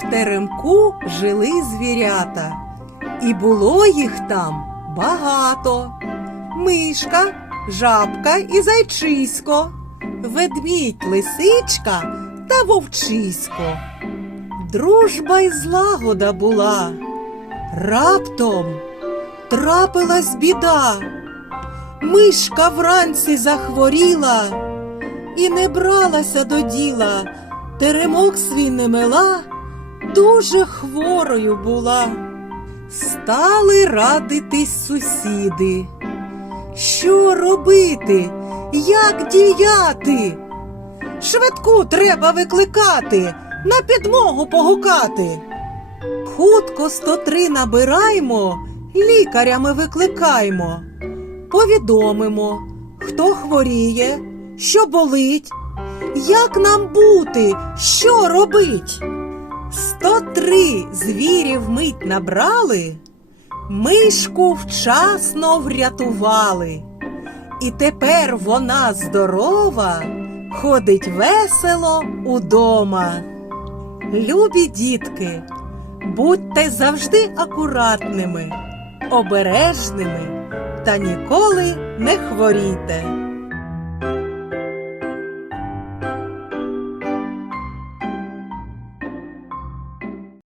В теремку жили звірята, і було їх там багато. Мишка, жабка і зайчисько, ведмідь, лисичка та вовчисько. Дружба й злагода була. Раптом трапилась біда. Мишка вранці захворіла і не бралася до діла. Теремок свій не мила, дуже хворою була. Стали радитись сусіди. Що робити? Як діяти? Швидку треба викликати, на підмогу погукати. Хутко 103 набираймо, лікарями викликаймо. Повідомимо, хто хворіє, що болить, як нам бути, що робить. 103 звірів мить набрали, мишку вчасно врятували. І тепер вона здорова, ходить весело удома. Любі дітки, будьте завжди акуратними, обережними та ніколи не хворійте.